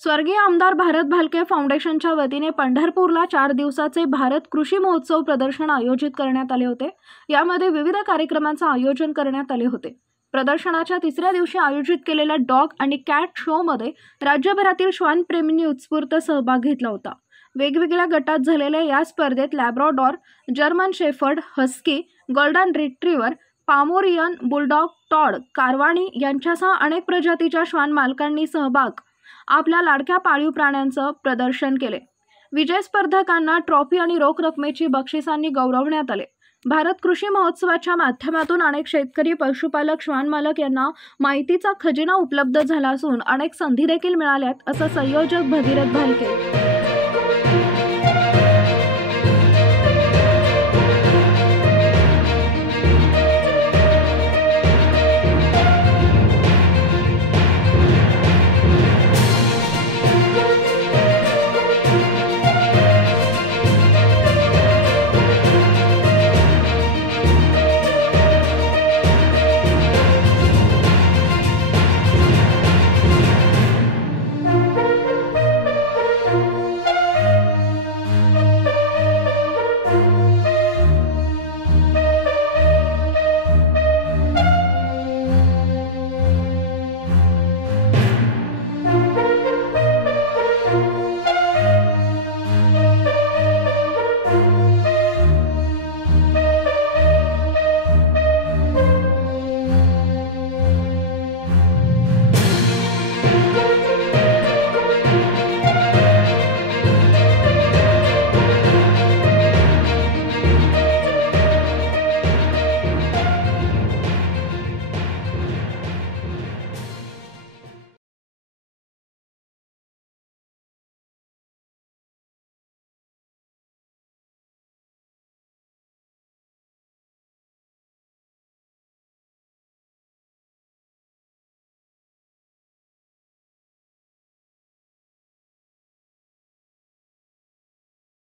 स्वर्गीय आमदार भारत भालके फाउंडेशनच्या वतीने पंढरपूरला 4 दिवसाचे भारत कृषी महोत्सव प्रदर्शन आयोजित करण्यात आले होते। यामध्ये विविध कार्यक्रमांचे आयोजन करण्यात आले होते। प्रदर्शनाच्या तिसऱ्या दिवशी आयोजित केलेल्या डॉग आणि कॅट शो मध्ये राज्यभरातील श्वानप्रेमींनी उत्स्फूर्त सहभाग घेतला होता। वेगवेगळ्या गटात झालेल्या या स्पर्धेत Labrador, German shepherd, husky, golden retriever, Pomeranian, bulldog, टॉड, कारवाणी यांच्यासह अनेक प्रजातीच्या श्वान मालकांनी सहभाग आपल्या लाडक्या पाळीव प्राण्यांचं प्रदर्शन केले। विजय स्पर्धकांना ट्रॉफी आणि रोख रकमेची बक्षिसांनी गौरवण्यात आले। भारत कृषी महोत्सवाच्या माध्यमातून अनेक शेतकरी, पशुपालक, श्वान मालक यांना माहितीचा खजिना उपलब्ध झाला असून अनेक संधी देखील मिळाल्यात, असं संयोजक भगीरथ भालके